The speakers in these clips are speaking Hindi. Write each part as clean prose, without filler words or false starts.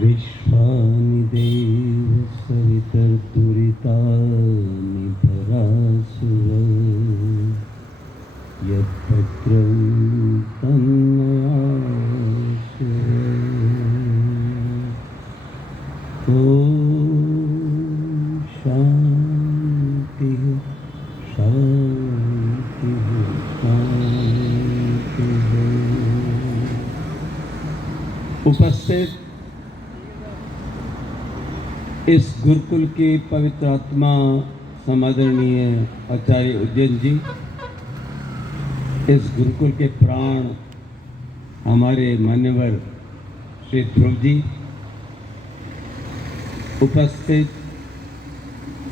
विश्वानि देव सवितर्दुरितानि भरासुर यद्भद्रं तन्नयासुर। ॐ शान्तिः शान्तिः शान्तिः। उपस्थित इस गुरुकुल के पवित्र आत्मा समादरणीय आचार्य उज्जैन जी, इस गुरुकुल के प्राण हमारे मान्यवर श्री ध्रुव जी, उपस्थित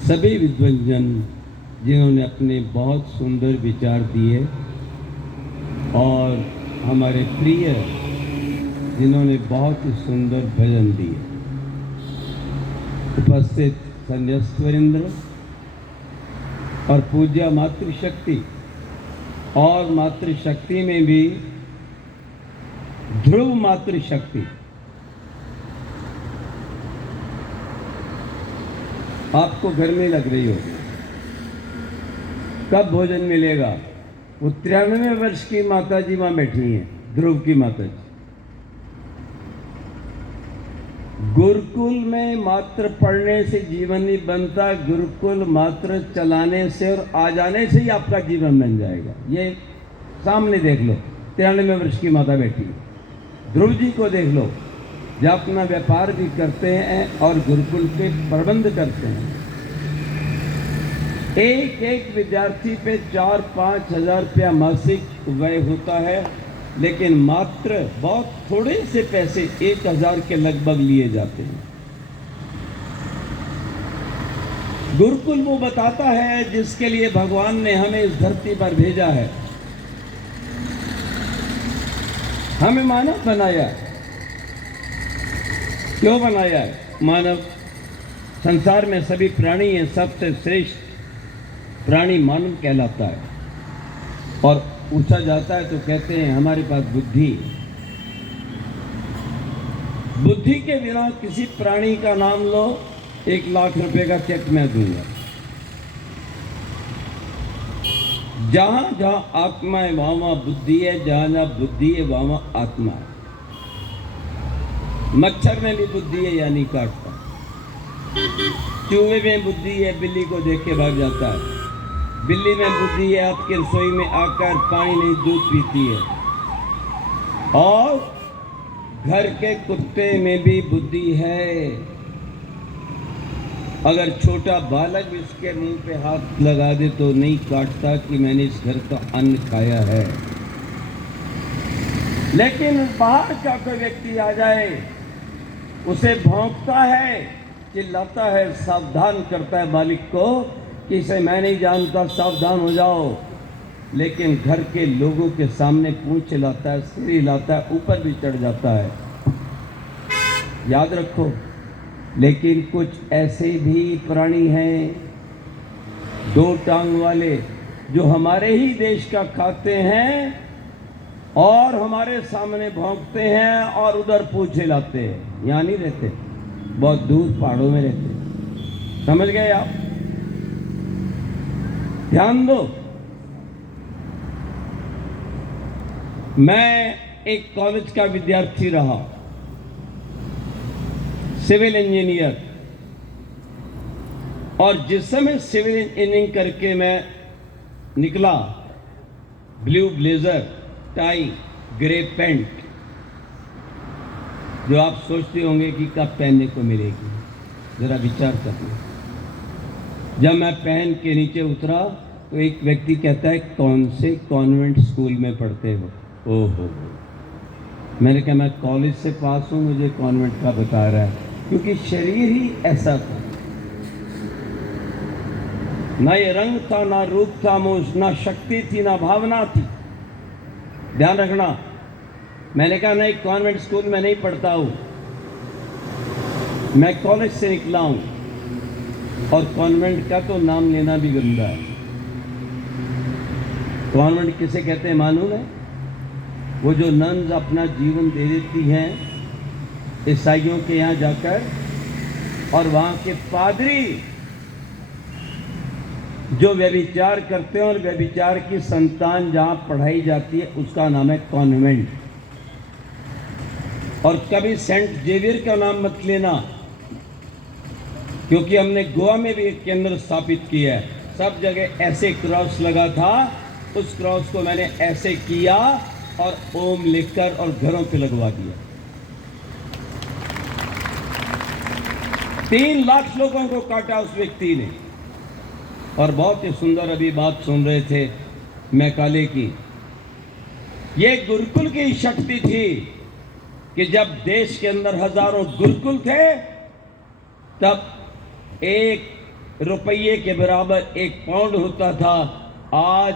सभी विद्वंजन जिन्होंने अपने बहुत सुंदर विचार दिए, और हमारे प्रिय जिन्होंने बहुत ही सुंदर भजन दिए, उपस्थित संन्यासवरिंद्र और पूज्य मातृशक्ति, और मातृशक्ति में भी ध्रुव मातृशक्ति। आपको गर्मी लग रही होगी, कब भोजन मिलेगा? वो 93 वर्ष की माता जी वहां बैठी हैं, ध्रुव की माता जी। गुरुकुल में मात्र पढ़ने से जीवन नहीं बनता, गुरुकुल मात्र चलाने से और आ जाने से ही आपका जीवन बन जाएगा। ये सामने देख लो, 93 वर्ष की माता बैठी, ध्रुव जी को देख लो, जो अपना व्यापार भी करते हैं और गुरुकुल के प्रबंध करते हैं। एक एक विद्यार्थी पे 4-5 हजार रुपया मासिक व्यय होता है, लेकिन मात्र बहुत थोड़े से पैसे 1000 के लगभग लिए जाते हैं। गुरुकुल वो बताता है जिसके लिए भगवान ने हमें इस धरती पर भेजा है, हमें मानव बनाया। क्यों बनाया है? मानव संसार में सभी प्राणी हैं, सबसे श्रेष्ठ प्राणी मानव कहलाता है। और पूछा जाता है तो कहते हैं हमारे पास बुद्धि। बुद्धि के बिना किसी प्राणी का नाम लो, 1 लाख रुपए का चेक मैं दूंगा। जहां जहां आत्मा है वहां वहां बुद्धि है, जहां जहां बुद्धि है वहां वहां आत्मा है। मच्छर में भी बुद्धि है, यानी काटता। चूहे में बुद्धि है, बिल्ली को देख के भाग जाता है। बिल्ली में बुद्धि है, आपके रसोई में आकर पानी नहीं दूध पीती है। और घर के कुत्ते में भी बुद्धि है, अगर छोटा बालक भी उसके मुंह पे हाथ लगा दे तो नहीं काटता कि मैंने इस घर का अन्न खाया है। लेकिन बाहर का कोई व्यक्ति आ जाए, उसे भौंकता है, चिल्लाता है, सावधान करता है मालिक को कि इसे मैं नहीं जानता, सावधान हो जाओ। लेकिन घर के लोगों के सामने पूंछ हिलाता है, सिर हिलाता है, ऊपर भी चढ़ जाता है। याद रखो। लेकिन कुछ ऐसे भी प्राणी हैं, 2 टांग वाले, जो हमारे ही देश का खाते हैं और हमारे सामने भौंकते हैं और उधर पूंछ हिलाते हैं। यहाँ नहीं रहते, बहुत दूर पहाड़ों में रहते। समझ गए आप? ध्यान दो। मैं एक कॉलेज का विद्यार्थी रहा, सिविल इंजीनियर, और जिस समय सिविल इंजीनियरिंग करके मैं निकला, blue blazer, tie, grey pant, जो आप सोचते होंगे कि कब पहनने को मिलेगी, जरा विचार करना। जब मैं पहन के नीचे उतरा तो एक व्यक्ति कहता है, कौन से कॉन्वेंट स्कूल में पढ़ते हो? ओहो, मैंने कहा मैं कॉलेज से पास हूँ, मुझे कॉन्वेंट का बता रहा है, क्योंकि शरीर ही ऐसा था। ना ये रंग था, ना रूप था, ना शक्ति थी, ना भावना थी। ध्यान रखना। मैंने कहा नहीं, कॉन्वेंट स्कूल में नहीं पढ़ता हूँ, मैं कॉलेज से निकला हूँ, और कॉन्वेंट का तो नाम लेना भी गंदा है। कॉन्वेंट किसे कहते हैं मालूम है? वो जो नन्स अपना जीवन दे देती हैं ईसाइयों के यहाँ जाकर, और वहाँ के पादरी जो व्यभिचार करते हैं और व्यभिचार की संतान जहाँ पढ़ाई जाती है उसका नाम है कॉन्वेंट। और कभी सेंट जेवियर का नाम मत लेना, क्योंकि हमने गोवा में भी एक केंद्र स्थापित किया है। सब जगह ऐसे क्रॉस लगा था, उस क्रॉस को मैंने ऐसे किया और ओम लिखकर और घरों पे लगवा दिया। 3 लाख लोगों को काटा उस व्यक्ति ने। और बहुत ही सुंदर अभी बात सुन रहे थे मैकाले की। ये गुरुकुल की शक्ति थी कि जब देश के अंदर हजारों गुरुकुल थे, तब 1 रुपये के बराबर 1 पाउंड होता था। आज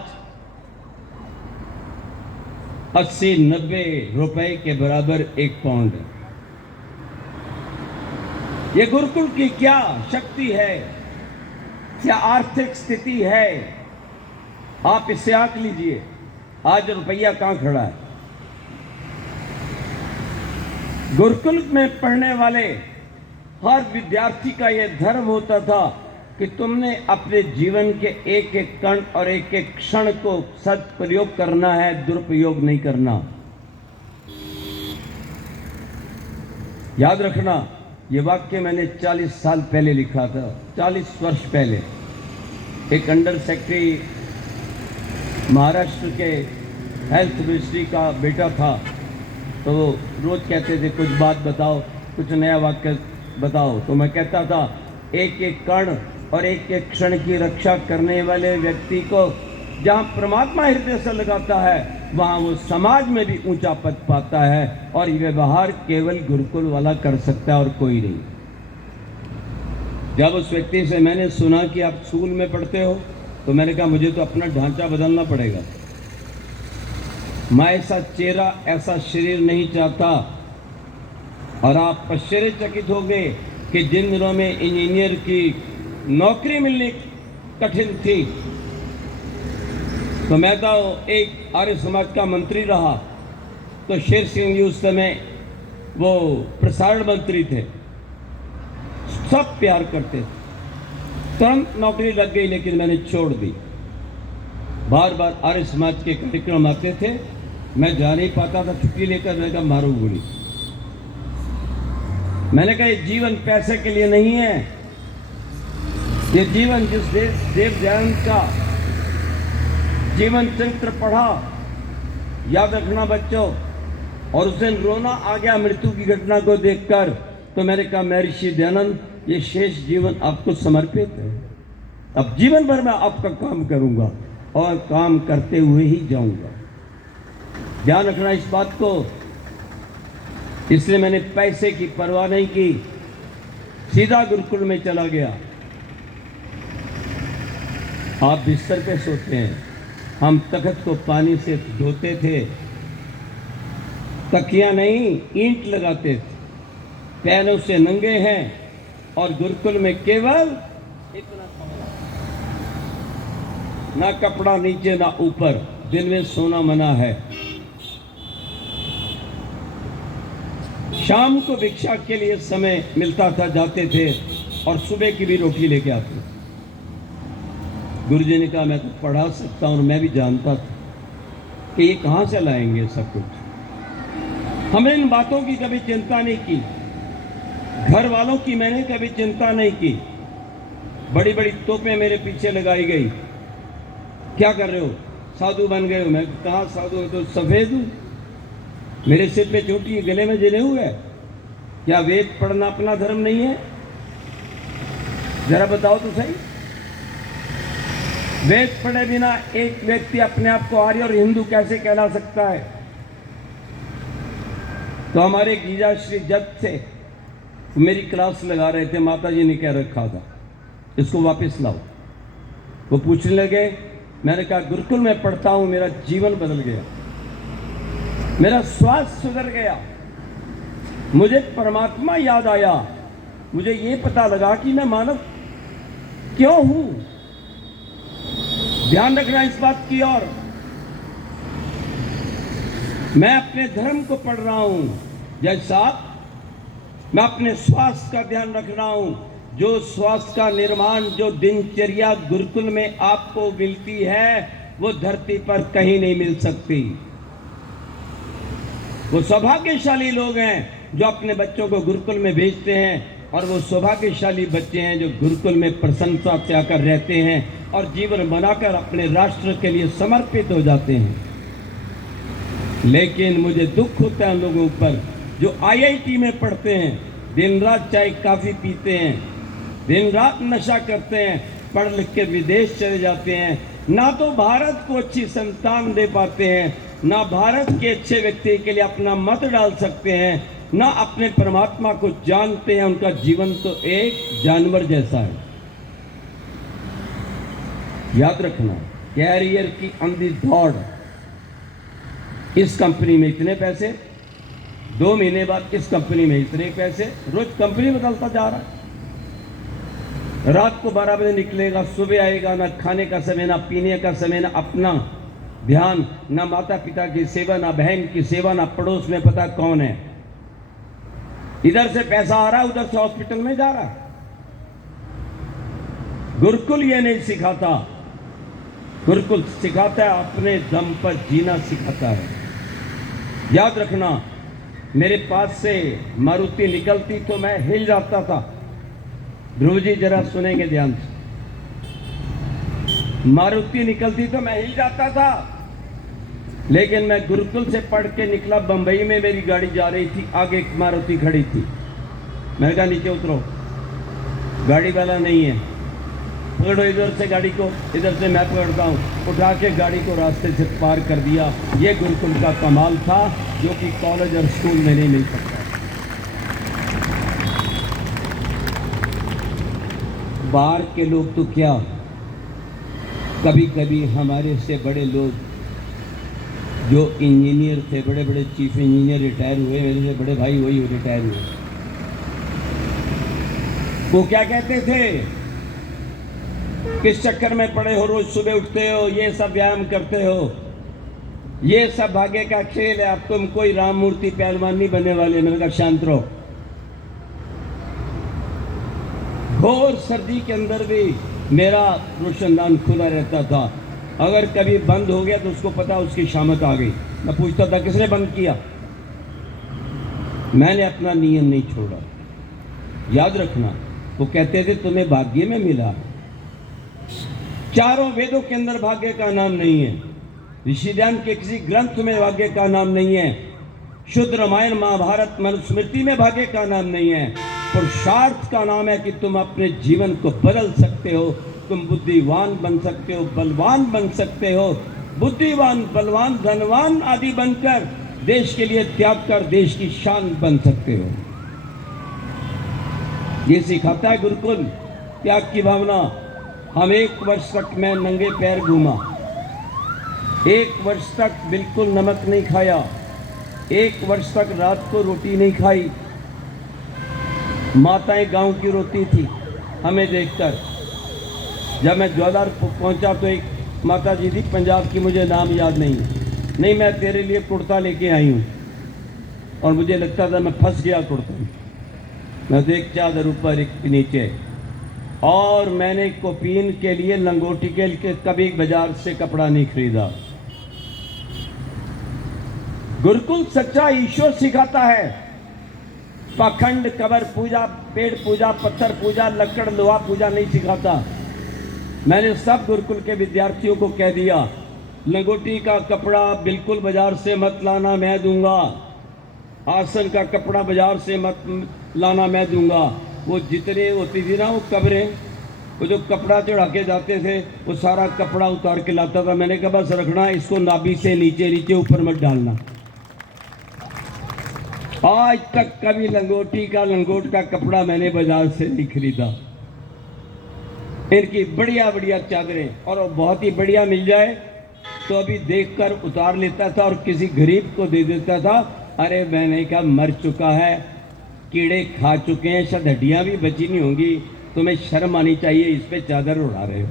80-90 रुपए के बराबर 1 पाउंड है। ये गुरुकुल की क्या शक्ति है, क्या आर्थिक स्थिति है, आप इससे आंक लीजिए। आज रुपया कहां खड़ा है? गुरुकुल में पढ़ने वाले हर विद्यार्थी का यह धर्म होता था कि तुमने अपने जीवन के एक एक कण और एक एक क्षण को सदप्रयोग करना है, दुरुपयोग नहीं करना। याद रखना, ये वाक्य मैंने 40 साल पहले लिखा था, 40 वर्ष पहले। एक अंडर सेक्रेटरी महाराष्ट्र के हेल्थ मिनिस्ट्री का बेटा था, तो वो रोज कहते थे कुछ बात बताओ, कुछ नया वाक्य बताओ। तो मैं कहता था, एक एक कण और एक एक क्षण की रक्षा करने वाले व्यक्ति को जहाँ परमात्मा हृदय से लगाता है, वहाँ वो समाज में भी ऊंचा पद पाता है। और ये व्यवहार केवल गुरुकुल वाला कर सकता है और कोई नहीं। जब उस व्यक्ति से मैंने सुना कि आप स्कूल में पढ़ते हो, तो मैंने कहा मुझे तो अपना ढांचा बदलना पड़ेगा। मैं ऐसा चेहरा, ऐसा शरीर नहीं चाहता। और आप आश्चर्यचकित होंगे कि जिन दिनों में इंजीनियर की नौकरी मिलनी कठिन थी, तो मैं तो एक आर्य समाज का मंत्री रहा। तो शेर सिंह जी उस समय वो प्रसारण मंत्री थे, सब प्यार करते थे। तुरंत नौकरी लग गई, लेकिन मैंने छोड़ दी। बार बार आर्य समाज के कार्यक्रम आते थे, मैं जा नहीं पाता था, छुट्टी लेकर मैंने कहा मारो गोली। मैंने कहा ये जीवन पैसे के लिए नहीं है। ये जीवन जिस देव दयानंद का जीवन चरित्र पढ़ा, याद रखना बच्चों, और उस दिन रोना आ गया मृत्यु की घटना को देखकर, तो मैंने कहा महर्षि दयानंद, ये शेष जीवन आपको समर्पित है। अब जीवन भर मैं आपका काम करूंगा और काम करते हुए ही जाऊंगा। ध्यान रखना इस बात को। इसलिए मैंने पैसे की परवाह नहीं की, सीधा गुरुकुल में चला गया। आप बिस्तर पे सोते हैं, हम तख्त को पानी से धोते थे, तकिया नहीं ईंट लगाते थे, पैरों से नंगे हैं। और गुरुकुल में केवल इतना ना कपड़ा नीचे ना ऊपर, दिन में सोना मना है। शाम को भिक्षा के लिए समय मिलता था, जाते थे, और सुबह की भी रोटी लेके आते। गुरुजी ने कहा मैं तो पढ़ा सकता हूँ, और मैं भी जानता था कि ये कहाँ से लाएंगे सब कुछ। हमने इन बातों की कभी चिंता नहीं की, घर वालों की मैंने कभी चिंता नहीं की। बड़ी बड़ी तोपें मेरे पीछे लगाई गई, क्या कर रहे हो, साधु बन गए हो। मैं कहाँ साधु हो, तो सफेद हूँ, मेरे सिर पे चोटी है, गले में जनेऊ है। क्या वेद पढ़ना अपना धर्म नहीं है? जरा बताओ तो सही। वेद पढ़े बिना एक व्यक्ति अपने आप को आर्य और हिंदू कैसे कहला सकता है? तो हमारे गीजा श्री जज थे, मेरी क्लास लगा रहे थे, माता जी ने कह रखा था इसको वापस लाओ। वो पूछने लगे, मैंने कहा गुरुकुल में पढ़ता हूं, मेरा जीवन बदल गया, मेरा स्वास्थ्य सुधर गया, मुझे परमात्मा याद आया, मुझे ये पता लगा कि मैं मानव क्यों हूं। ध्यान रखना इस बात की। और मैं अपने धर्म को पढ़ रहा हूं। जैसा मैं अपने स्वास्थ्य का ध्यान रख रहा हूं, जो स्वास्थ्य का निर्माण जो दिनचर्या गुरुकुल में आपको मिलती है वो धरती पर कहीं नहीं मिल सकती। वो सौभाग्यशाली लोग हैं जो अपने बच्चों को गुरुकुल में भेजते हैं, और वो सौभाग्यशाली बच्चे हैं जो गुरुकुल में प्रसन्नता से आकर रहते हैं और जीवन बनाकर अपने राष्ट्र के लिए समर्पित हो जाते हैं। लेकिन मुझे दुख होता है उन लोगों पर जो आईआईटी में पढ़ते हैं, दिन रात चाय काफ़ी पीते हैं, दिन रात नशा करते हैं, पढ़ लिख के विदेश चले जाते हैं, ना तो भारत को अच्छी संतान दे पाते हैं, ना भारत के अच्छे व्यक्ति के लिए अपना मत डाल सकते हैं, ना अपने परमात्मा को जानते हैं। उनका जीवन तो एक जानवर जैसा है। याद रखना, कैरियर की अंधी दौड़, इस कंपनी में इतने पैसे, 2 महीने बाद इस कंपनी में इतने पैसे, रोज कंपनी बदलता जा रहा है। रात को 12 बजे निकलेगा, सुबह आएगा, ना खाने का समय, ना पीने का समय, ना अपना ध्यान, ना माता पिता की सेवा, ना बहन की सेवा, ना पड़ोस में पता कौन है। इधर से पैसा आ रहा है, उधर से हॉस्पिटल में जा रहा है। गुरुकुल ये नहीं सिखाता, गुरुकुल सिखाता है अपने दम पर जीना सिखाता है। याद रखना, मेरे पास से मारुति निकलती तो मैं हिल जाता था। ध्रुव जी जरा सुनेंगे ध्यान से। मारुति निकलती तो मैं हिल जाता था, लेकिन मैं गुरुकुल से पढ़ के निकला, बंबई में मेरी गाड़ी जा रही थी, आगे एक मारुति खड़ी थी। मैंने कहा नीचे उतरो, गाड़ी वाला नहीं है, पकड़ो इधर से गाड़ी को, इधर से मैं पकड़ता हूँ। उठा के गाड़ी को रास्ते से पार कर दिया। ये गुरुकुल का कमाल था जो कि कॉलेज और स्कूल में नहीं मिल सकता। बाहर के लोग तो क्या, कभी कभी हमारे से बड़े लोग जो इंजीनियर थे, बड़े बड़े चीफ इंजीनियर रिटायर हुए, मेरे से बड़े भाई वही रिटायर हुए, वो क्या कहते थे, किस चक्कर में पड़े हो, रोज सुबह उठते हो, ये सब व्यायाम करते हो, ये सब भाग्य का खेल है, अब तुम कोई राम मूर्ति पहलवान नहीं बनने वाले। मैंने कहा शांत रहो। घोर सर्दी के अंदर भी मेरा रोशनदान खुला रहता था, अगर कभी बंद हो गया तो उसको पता उसकी शामत आ गई। मैं पूछता था किसने बंद किया, मैंने अपना नियम नहीं छोड़ा। याद रखना, वो कहते थे तुम्हें भाग्य में मिला, चारों वेदों के अंदर भाग्य का नाम नहीं है, ऋषिध्यान के किसी ग्रंथ में भाग्य का नाम नहीं है, शुद्ध रामायण महाभारत मनुस्मृति में भाग्य का नाम नहीं है। पुरुषार्थ का नाम है कि तुम अपने जीवन को बदल सकते हो, तुम बुद्धिवान बन सकते हो, बलवान बन सकते हो, बुद्धिवान, बलवान, धनवान आदि बनकर देश के लिए त्याग कर देश की शान बन सकते हो। ये सिखाता है गुरुकुल, त्याग की भावना। हम 1 वर्ष तक मैं नंगे पैर घूमा, 1 वर्ष तक बिल्कुल नमक नहीं खाया, 1 वर्ष तक रात को रोटी नहीं खाई। माताएं गांव की रोती थी हमें देखकर। जब मैं ज्वादार पहुंचा तो एक माता जी थी पंजाब की, मुझे नाम याद नहीं, मैं तेरे लिए कुर्ता लेके आई हूँ, और मुझे लगता था मैं फंस गया कुर्ता में। मैं तो एक चादर ऊपर एक नीचे, और मैंने कोपीन के लिए लंगोटी के लिए कभी बाजार से कपड़ा नहीं खरीदा। गुरुकुल सच्चा ईश्वर सिखाता है, पाखंड, कबर पूजा, पेड़ पूजा, पत्थर पूजा, लकड़ लोहा पूजा नहीं सिखाता। मैंने सब गुरुकुल के विद्यार्थियों को कह दिया, लंगोटी का कपड़ा बिल्कुल बाजार से मत लाना, मैं दूंगा। आसन का कपड़ा बाजार से मत लाना, मैं दूंगा। वो जितने होती थी ना वो कब्रें, वो जो कपड़ा चढ़ा के जाते थे, वो सारा कपड़ा उतार के लाता था। मैंने कहा बस रखना, इसको नाभि से नीचे नीचे ऊपर मत डालना। आज तक कभी लंगोट का कपड़ा मैंने बाजार से नहीं खरीदा। इनकी बढ़िया बढ़िया चादरें, और बहुत ही बढ़िया मिल जाए तो अभी देखकर उतार लेता था और किसी गरीब को दे देता था। अरे मैंने कहा मर चुका है, कीड़े खा चुके हैं, शायद हड्डियां भी बची नहीं होंगी, तुम्हें शर्म आनी चाहिए, इस पे चादर उड़ा रहे हो।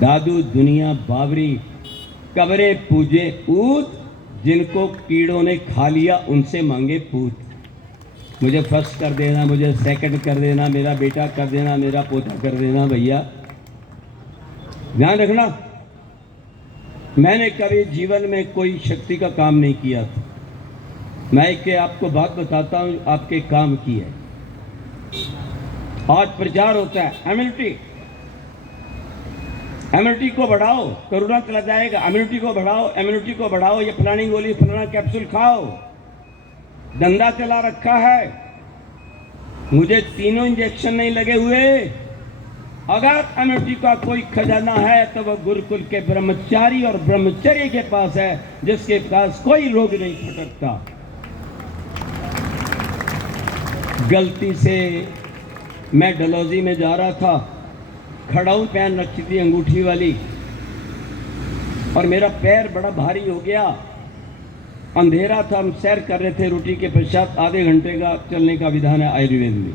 दादू दुनिया बावरी, कब्रें पूजे ऊत, जिनको कीड़ों ने खा लिया उनसे मांगे पूत। मुझे फर्स्ट कर देना, मुझे सेकंड कर देना, मेरा बेटा कर देना, मेरा पोता कर देना। भैया ध्यान रखना, मैंने कभी जीवन में कोई शक्ति का काम नहीं किया था। मैं के आपको बात बताता हूं, आपके काम की है। आज प्रचार होता है इम्यूनिटी, इम्यूनिटी को बढ़ाओ, कोरोना चला जाएगा, इम्यूनिटी को बढ़ाओ, इम्यूनिटी को बढ़ाओ, ये फलानी गोली फलाना कैप्सूल खाओ। धंधा चला रखा है। मुझे तीनों इंजेक्शन नहीं लगे हुए। अगर इम्यूनिटी का कोई खजाना है तो वह गुरुकुल के ब्रह्मचारी और ब्रह्मचर्य के पास है, जिसके पास कोई रोग नहीं फटकता। गलती से मैं डलहौजी में जा रहा था, खड़ाऊ पहन रखी थी अंगूठी वाली, और मेरा पैर बड़ा भारी हो गया। अंधेरा था, हम सैर कर रहे थे। रोटी के पश्चात आधे घंटे का चलने का विधान है आयुर्वेद में,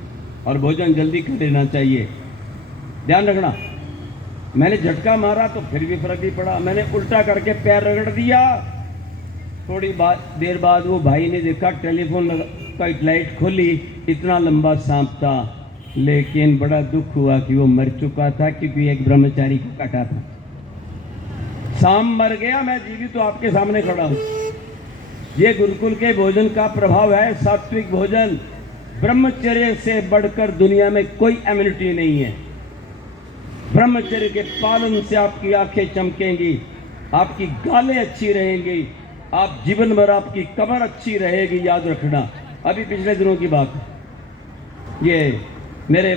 और भोजन जल्दी कर लेना चाहिए। ध्यान रखना। मैंने झटका मारा तो फिर भी फर्क नहीं पड़ा। मैंने उल्टा करके पैर रगड़ दिया। थोड़ी देर बाद वो भाई ने देखा, टेलीफोन का लाइट खोली, इतना लंबा सांप था, लेकिन बड़ा दुख हुआ कि वो मर चुका था, क्योंकि एक ब्रह्मचारी को काटा था। सांप मर गया, मैं जीवित तो आपके सामने खड़ा हूं। ये गुरुकुल के भोजन का प्रभाव है, सात्विक भोजन। ब्रह्मचर्य से बढ़कर दुनिया में कोई इम्यूनिटी नहीं है। ब्रह्मचर्य के पालन से आपकी आंखें चमकेंगी, आपकी गालें अच्छी रहेंगी, आप जीवन भर आपकी कमर अच्छी रहेगी। याद रखना। अभी पिछले दिनों की बात, ये मेरे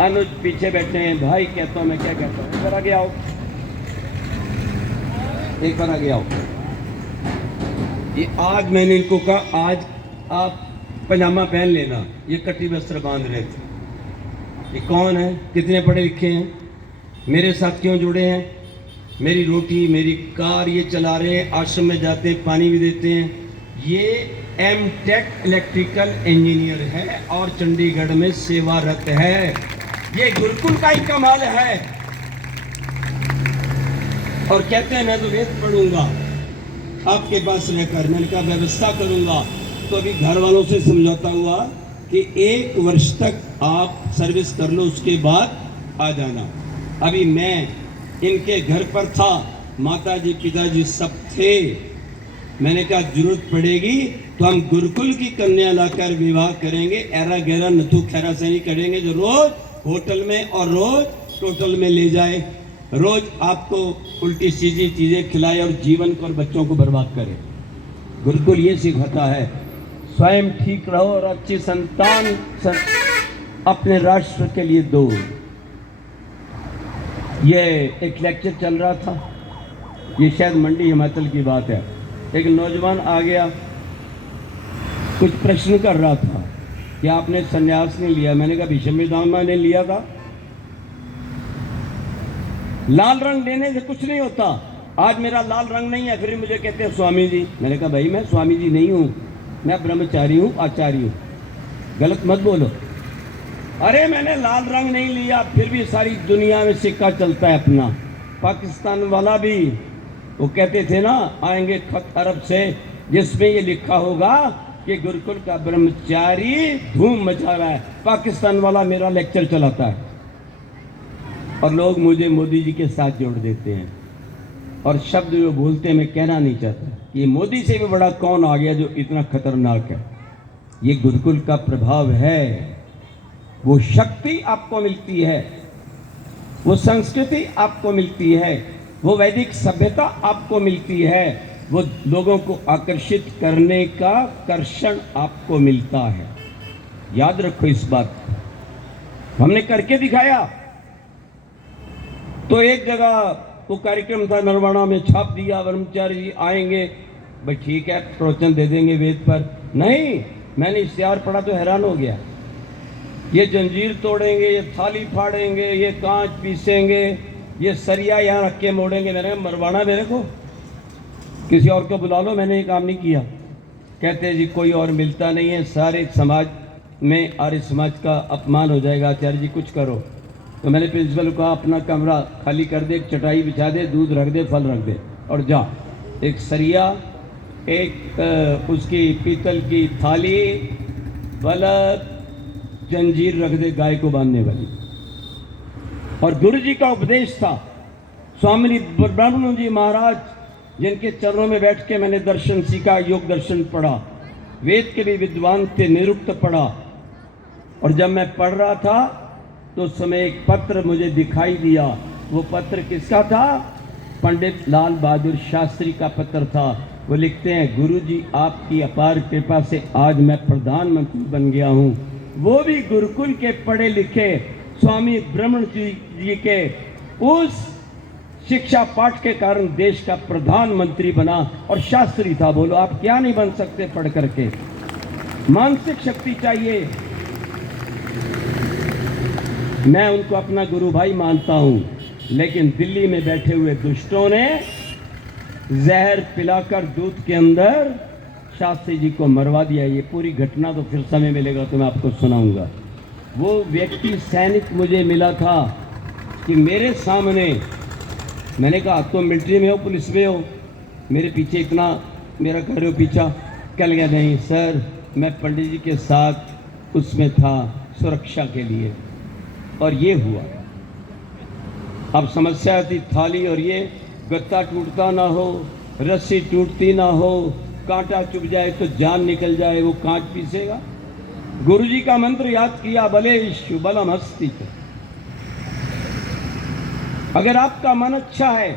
अनुज पीछे बैठे हैं, भाई कहता हूं मैं, क्या कहता हूं, एक बार आगे आओ, एक बार आगे आओ। ये आज मैंने इनको कहा, आज आप पजामा पहन लेना। ये कटी वस्त्र बांध रहे थे। ये कौन है, कितने पढ़े लिखे हैं, मेरे साथ क्यों जुड़े हैं, मेरी रोटी मेरी कार ये चला रहे हैं, आश्रम में जाते हैं, पानी भी देते हैं। ये एमटेक इलेक्ट्रिकल इंजीनियर है और चंडीगढ़ में सेवारत है। ये गुरुकुल का ही कमाल है। और कहते हैं मैं तो वेद पढ़ूंगा आपके पास रहकर। मैंने कहा व्यवस्था करूंगा। तो अभी घर वालों से समझौता हुआ कि 1 वर्ष तक आप सर्विस कर लो, उसके बाद आ जाना। अभी मैं इनके घर पर था, माताजी पिताजी सब थे। मैंने कहा जरूरत पड़ेगी तो हम गुरुकुल की कन्या लाकर विवाह करेंगे, एरा गैरा नथु खैरा से नहीं करेंगे, जो रोज होटल में और रोज टोटल में ले जाए, रोज आपको उल्टी सीधी चीजें खिलाए और जीवन को और बच्चों को बर्बाद करे। गुरुकुल ये सिखाता है स्वयं ठीक रहो और अच्छी संतान अपने राष्ट्र के लिए दो। ये एक लेक्चर चल रहा था, ये शायद मंडी हिमाचल की बात है। एक नौजवान आ गया, कुछ प्रश्न कर रहा था कि आपने संन्यास नहीं लिया। मैंने कहा भीष्मपितामह ने लिया था। लाल रंग लेने से कुछ नहीं होता। आज मेरा लाल रंग नहीं है, फिर मुझे कहते हैं स्वामी जी। मैंने कहा भाई मैं स्वामी जी नहीं हूँ, मैं ब्रह्मचारी हूँ, आचार्य हूँ, गलत मत बोलो। अरे मैंने लाल रंग नहीं लिया, फिर भी सारी दुनिया में सिक्का चलता है अपना। पाकिस्तान वाला भी वो कहते थे ना, आएंगे खत अरब से जिसमें ये लिखा होगा कि गुरुकुल का ब्रह्मचारी धूम मचा रहा है। पाकिस्तान वाला मेरा लेक्चर चलाता है और लोग मुझे मोदी जी के साथ जोड़ देते हैं। और शब्द जो बोलते हैं मैं कहना नहीं चाहता कि मोदी से भी बड़ा कौन आ गया जो इतना खतरनाक है। ये गुरुकुल का प्रभाव है। वो शक्ति आपको मिलती है, वो संस्कृति आपको मिलती है, वो वैदिक सभ्यता आपको मिलती है, वो लोगों को आकर्षित करने का कर्षण आपको मिलता है। याद रखो इस बात को। हमने करके दिखाया। तो एक जगह वो कार्यक्रम था नरवाना में, छाप दिया ब्रह्मचारी आएंगे, भाई ठीक है प्रवचन दे देंगे वेद पर। नहीं, मैंने इश्तिहार पढ़ा तो हैरान हो गया। ये जंजीर तोड़ेंगे, ये थाली फाड़ेंगे, ये कांच पीसेंगे, ये सरिया यहाँ रख के मोड़ेंगे। मैंने मरवाना मेरे को, किसी और को बुला लो, मैंने ये काम नहीं किया। कहते जी कोई और मिलता नहीं है, सारे समाज में आर्य समाज का अपमान हो जाएगा, आचार्य जी कुछ करो। तो मैंने प्रिंसिपल को कहा अपना कमरा खाली कर दे, एक चटाई बिछा दे, दूध रख दे, फल रख दे और जा। एक सरिया, एक उसकी पीतल की थाली, बलद, जंजीर रख दे गाय को बांधने वाली। और गुरु जी का उपदेश था। स्वामी ब्रह्मानंद जी महाराज, जिनके चरणों में बैठ के मैंने दर्शन सीखा, योग दर्शन पढ़ा, वेद के भी विद्वान थे, निरुक्त पढ़ा। और जब मैं पढ़ रहा था तो उस समय एक पत्र मुझे दिखाई दिया। वो पत्र किसका था? पंडित लाल बहादुर शास्त्री का पत्र था। वो लिखते हैं, गुरुजी आपकी अपार कृपा से आज मैं प्रधानमंत्री बन गया हूँ। वो भी गुरुकुल के पढ़े लिखे स्वामी ब्रह्मण जी के उस शिक्षा पाठ के कारण देश का प्रधानमंत्री बना। और शास्त्री था। बोलो आप क्या नहीं बन सकते पढ़ करके? मानसिक शक्ति चाहिए। मैं उनको अपना गुरु भाई मानता हूं, लेकिन दिल्ली में बैठे हुए दुष्टों ने जहर पिलाकर दूध के अंदर शास्त्री जी को मरवा दिया। ये पूरी घटना तो फिर समय मिलेगा तो मैं आपको सुनाऊंगा। वो व्यक्ति सैनिक मुझे मिला था कि मेरे सामने, मैंने कहा तुम मिलिट्री में हो, पुलिस में हो, मेरे पीछे इतना मेरा कर रहे हो पीछा? कल गया नहीं सर, मैं पंडित जी के साथ उसमें था सुरक्षा के लिए, और ये हुआ। अब समस्या थी थाली, और ये गत्ता टूटता ना हो, रस्सी टूटती ना हो, कांटा चुभ जाए तो जान निकल जाए, वो कांच पीसेगा। गुरुजी का मंत्र याद किया, बले विश्व बलम हस्ति। अगर आपका मन अच्छा है,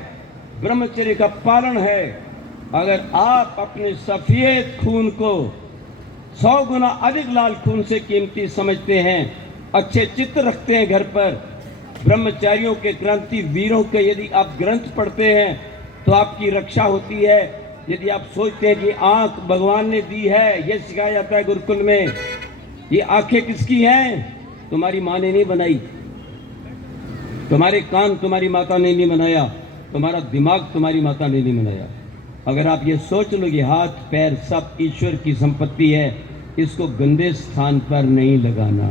ब्रह्मचर्य का पालन है, अगर आप अपने सफेद खून को 100 गुना अधिक लाल खून से कीमती समझते हैं, अच्छे चित्त रखते हैं घर पर, ब्रह्मचारियों के क्रांति वीरों के यदि आप ग्रंथ पढ़ते हैं तो आपकी रक्षा होती है। यदि आप सोचते हैं कि आंख भगवान ने दी है, यह सिखाया जाता है गुरुकुल में, ये आंखें किसकी हैं? तुम्हारी माँ ने नहीं बनाई, तुम्हारे कान तुम्हारी माता ने नहीं बनाया, तुम्हारा दिमाग तुम्हारी माता ने नहीं बनाया। अगर आप ये सोच लो कि हाथ पैर सब ईश्वर की संपत्ति है, इसको गंदे स्थान पर नहीं लगाना।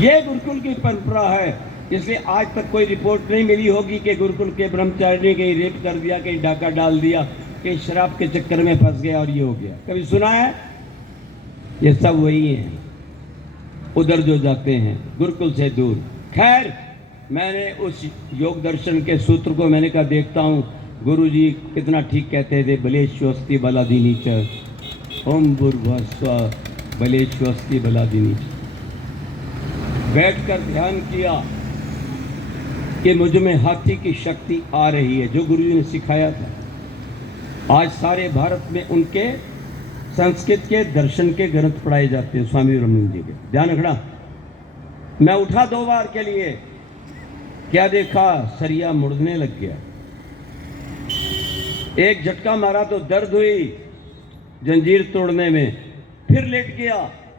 ये गुरुकुल की परंपरा है। इसलिए आज तक कोई रिपोर्ट नहीं मिली होगी कि गुरुकुल के ब्रह्मचारी ने कहीं रेप कर दिया, कहीं डाका डाल दिया, कहीं शराब के चक्कर में फंस गया और ये हो गया। कभी सुना है? ये सब वही है, उधर जो जाते हैं गुरुकुल से दूर। खैर, मैंने उस योग दर्शन के सूत्र को मैंने कहा देखता हूँ। गुरुजी कितना ठीक कहते थे, बलेश्वस्ति बलादिनी च ओम भूर्भुवस्सुवः बलेश्वस्ति बलादिनी। बैठकर ध्यान किया कि मुझ में हाथी की शक्ति आ रही है, जो गुरुजी ने सिखाया था। आज सारे भारत में उनके संस्कृत के दर्शन के ग्रंथ पढ़ाए जाते हैं, स्वामी ब्रह्मानंद जी के। ध्यान रखना। मैं उठा 2 बार के लिए, क्या देखा? सरिया मुड़ने लग गया। एक झटका मारा तो दर्द हुई जंजीर तोड़ने में, फिर लेट गया,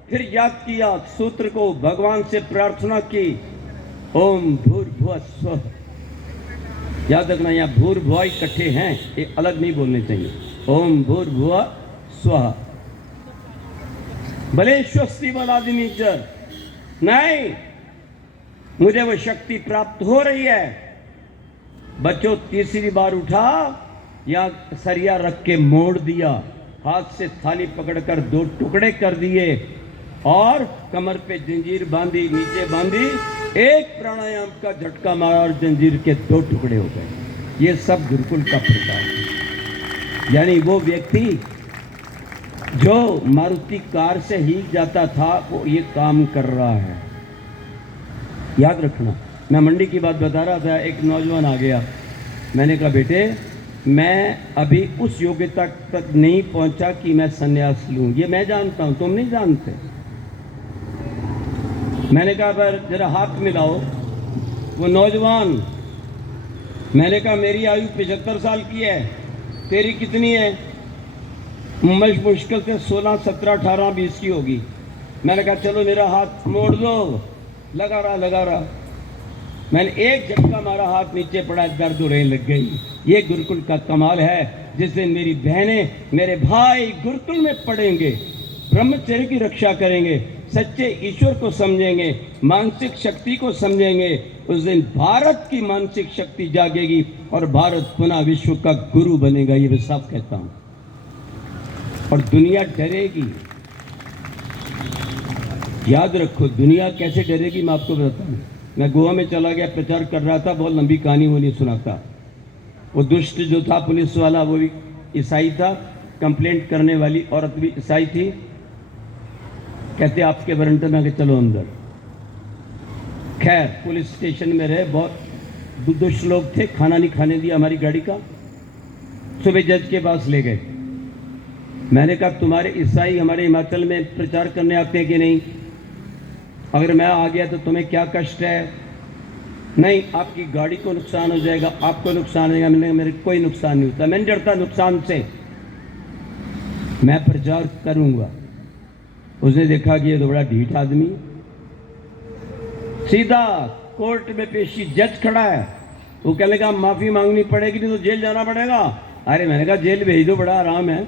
फिर याद किया सूत्र को, भगवान से प्रार्थना की, ओम भूर्भुवः स्वः। याद रखना, यहाँ भूर्भुव इकट्ठे हैं, ये अलग नहीं बोलने चाहिए। ओम भूर्भुवः स्वः बलेश्वस्ति बलादिनी च। नहीं, मुझे वो शक्ति प्राप्त हो रही है। बच्चों, तीसरी बार उठा, या सरिया रख के मोड़ दिया, हाथ से थाली पकड़कर 2 टुकड़े कर दिए और कमर पे जंजीर बांधी, नीचे बांधी, एक प्राणायाम का झटका मारा और जंजीर के 2 टुकड़े हो गए। ये सब गुरुकुल का प्रकार है। यानी वो व्यक्ति जो मारुति कार से ही जाता था, वो ये काम कर रहा है। याद रखना। मैं मंडी की बात बता रहा था, एक नौजवान आ गया। मैंने कहा बेटे, मैं अभी उस योग्यता तक नहीं पहुंचा कि मैं संन्यास लूं, ये मैं जानता हूं, तुम नहीं जानते। मैंने कहा पर जरा हाथ मिलाओ। वो नौजवान, मैंने कहा मेरी आयु 75 साल की है, तेरी कितनी है? मुश्किल से 16, 17, 18, 20 की होगी। मैंने कहा चलो मेरा हाथ मोड़ दो। लगा रहा। मैंने एक झटका मारा, हाथ नीचे पड़ा, दर्द होने लग गई। ये गुरुकुल का कमाल है। जिस दिन मेरी बहनें, मेरे भाई गुरुकुल में पढ़ेंगे, ब्रह्मचर्य की रक्षा करेंगे, सच्चे ईश्वर को समझेंगे, मानसिक शक्ति को समझेंगे, उस दिन भारत की मानसिक शक्ति जागेगी और भारत पुनः विश्व का गुरु बनेगा। ये मैं साफ कहता हूं और दुनिया डरेगी। याद रखो, दुनिया कैसे डरेगी मैं आपको बताता हूँ। मैं गोवा में चला गया, प्रचार कर रहा था, बहुत लंबी कहानी वो नहीं सुनाता। वो दुष्ट जो था पुलिस वाला, वो भी ईसाई था, कंप्लेंट करने वाली औरत भी ईसाई थी। कहते आपके वारंट में आके चलो अंदर। खैर पुलिस स्टेशन में रहे, बहुत दुष्ट लोग थे, खाना नहीं खाने दिया हमारी गाड़ी का। सुबह जज के पास ले गए। मैंने कहा तुम्हारे ईसाई हमारे हिमाचल में प्रचार करने आते हैं कि नहीं? अगर मैं आ गया तो तुम्हें क्या कष्ट है? नहीं, आपकी गाड़ी को नुकसान हो जाएगा, आपको नुकसान हो जाएगा। मेरे कोई नुकसान नहीं होता, मैं नहीं डरता नुकसान से, मैं प्रचार करूंगा। उसने देखा कि ये तो बड़ा ढीठ आदमी, सीधा कोर्ट में पेशी, जज खड़ा है, वो कहने का माफी मांगनी पड़ेगी नहीं तो जेल जाना पड़ेगा। अरे मैंने कहा जेल भेज दो, बड़ा आराम है।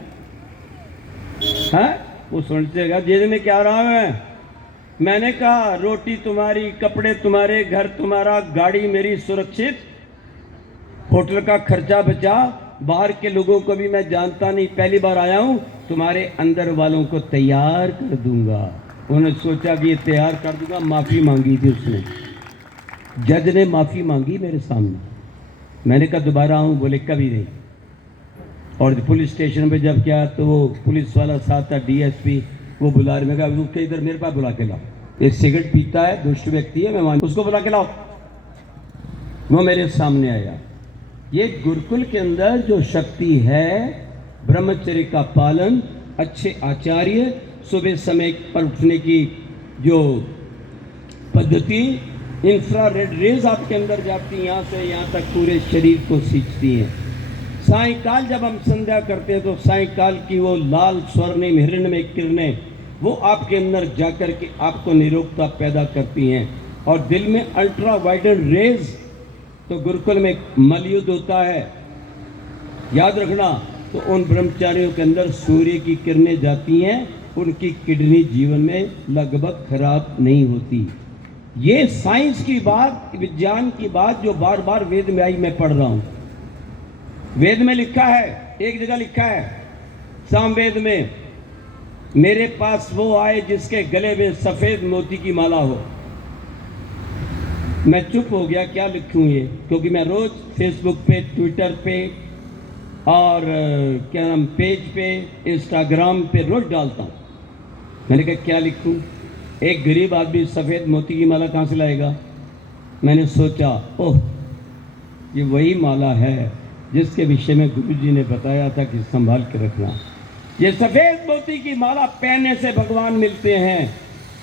वो सोचेगा जेल में क्या आराम है? मैंने कहा रोटी तुम्हारी, कपड़े तुम्हारे, घर तुम्हारा, गाड़ी मेरी सुरक्षित, होटल का खर्चा बचा, बाहर के लोगों को भी मैं जानता नहीं, पहली बार आया हूं, तुम्हारे अंदर वालों को तैयार कर दूंगा। उन्होंने सोचा कि ये तैयार कर दूंगा, माफी मांगी थी उसने, जज ने माफी मांगी मेरे सामने। मैंने कहा दोबारा आऊं? बोले कभी नहीं। और पुलिस स्टेशन पे जब क्या तो वो पुलिस वाला साथ था, डीएसपी, वो बुला रहे। मैं कहा उसके इधर मेरे पास बुला के लाओ, एक सिगरेट पीता है, दुष्ट व्यक्ति है, मैं उसको बुला के लाओ। वो मेरे सामने आया। ये गुरुकुल के अंदर जो शक्ति है, ब्रह्मचर्य का पालन, अच्छे आचार्य, सुबह समय पर उठने की जो पद्धति, इंफ्रारेड रेज आपके अंदर जाती हैं, यहाँ से यहाँ तक पूरे शरीर को सींचती हैं। सायंकाल जब हम संध्या करते हैं तो सायंकाल की वो लाल स्वर्णिम हिरण्मय किरणें वो आपके अंदर जाकर के आपको निरोगता पैदा करती हैं। और दिल में अल्ट्रा वायलेट रेज, तो गुरुकुल में मलयुद्ध होता है, याद रखना। तो उन ब्रह्मचारियों के अंदर सूर्य की किरणें जाती हैं, उनकी किडनी जीवन में लगभग खराब नहीं होती। ये साइंस की बात, विज्ञान की बात जो बार बार वेद में आई, मैं पढ़ रहा हूं। वेद में लिखा है, एक जगह लिखा है सामवेद में, मेरे पास वो आए जिसके गले में सफेद मोती की माला हो। मैं चुप हो गया, क्या लिखूं ये, क्योंकि मैं रोज फेसबुक पे, ट्विटर पे और क्या नाम पेज पे, इंस्टाग्राम पे रोज डालता हूं। मैंने कहा क्या लिखूं? एक गरीब आदमी सफेद मोती की माला कहां से लाएगा? मैंने सोचा ओह, ये वही माला है जिसके विषय में गुरुजी ने बताया था कि संभाल के रखना। ये सफेद मोती की माला पहनने से भगवान मिलते हैं,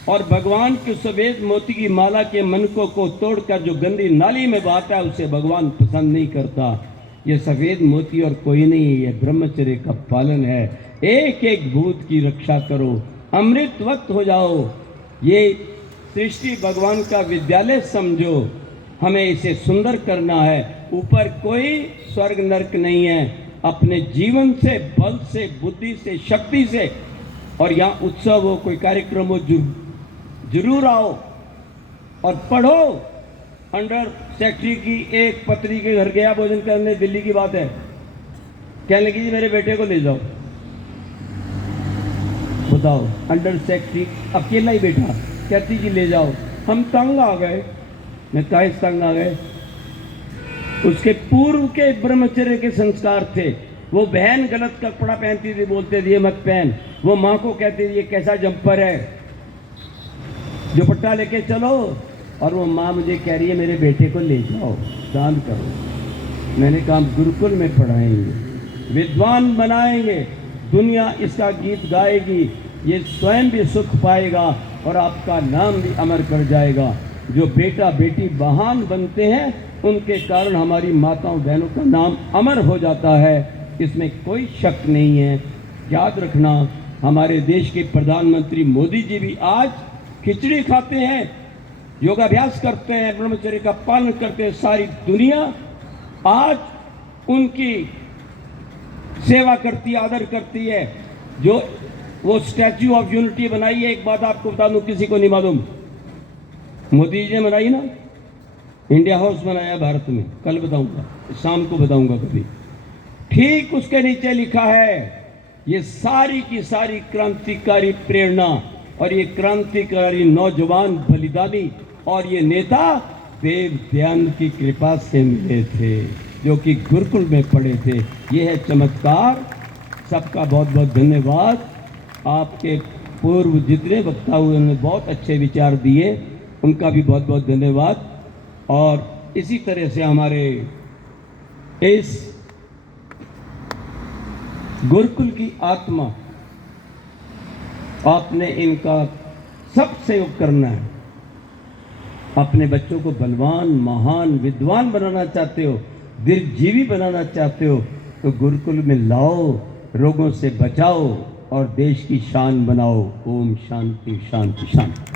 और भगवान के सफेद मोती की माला के मनकों को तोड़कर जो गंदी नाली में बहाता है उसे भगवान पसंद नहीं करता। ये सफेद मोती और कोई नहीं है, ये ब्रह्मचर्य का पालन है। एक एक भूत की रक्षा करो, अमृत वक्त हो जाओ। ये सृष्टि भगवान का विद्यालय समझो, हमें इसे सुंदर करना है। ऊपर कोई स्वर्ग नरक नहीं है। अपने जीवन से, बल से, बुद्धि से, शक्ति से, और यहाँ उत्सव हो, कोई कार्यक्रम हो, जरूर आओ और पढ़ो। अंडर सेक्रेटरी की एक पत्री के घर गया भोजन करने, दिल्ली की बात है, कहने लगी जी मेरे बेटे को ले जाओ। बताओ, अंडर सेक्रेटरी अकेला ही बैठा, कहती जी ले जाओ। हम तंग आ गए। मैं काहे तंग आ गए? उसके पूर्व के ब्रह्मचर्य के संस्कार थे। वो बहन गलत कपड़ा पहनती थी, बोलते थे ये मत पहन। वो माँ को कहती थी ये कैसा जंपर है, दुपट्टा लेके चलो। और वो माँ मुझे कह रही है मेरे बेटे को ले जाओ, दान करो। मैंने कहा गुरुकुल में पढ़ाएंगे, विद्वान बनाएंगे, दुनिया इसका गीत गाएगी, ये स्वयं भी सुख पाएगा और आपका नाम भी अमर कर जाएगा। जो बेटा बेटी महान बनते हैं उनके कारण हमारी माताओं बहनों का नाम अमर हो जाता है, इसमें कोई शक नहीं है। याद रखना, हमारे देश के प्रधानमंत्री मोदी जी भी आज खिचड़ी खाते हैं, योगाभ्यास करते हैं, ब्रह्मचर्य का पालन करते हैं। सारी दुनिया आज उनकी सेवा करती है, आदर करती है। जो वो स्टैच्यू ऑफ यूनिटी बनाई है। एक बात आपको बता दूं, किसी को नहीं मालूम, मोदी जी ने बनाई ना, इंडिया हाउस बनाया भारत में, कल बताऊंगा, शाम को बताऊंगा कभी। ठीक उसके नीचे लिखा है, ये सारी की सारी क्रांतिकारी प्रेरणा और ये क्रांतिकारी नौजवान बलिदानी और ये नेता देव दयानंद की कृपा से मिले थे, जो कि गुरुकुल में पढ़े थे। ये है चमत्कार। सबका बहुत बहुत धन्यवाद। आपके पूर्व जितने वक्ता हुए उन्होंने बहुत अच्छे विचार दिए, उनका भी बहुत बहुत धन्यवाद। और इसी तरह से हमारे इस गुरुकुल की आत्मा, आपने इनका सब सहयोग करना है। अपने बच्चों को बलवान, महान, विद्वान बनाना चाहते हो, दीर्घजीवी बनाना चाहते हो, तो गुरुकुल में लाओ, रोगों से बचाओ और देश की शान बनाओ। ओम शांति शांति शांति।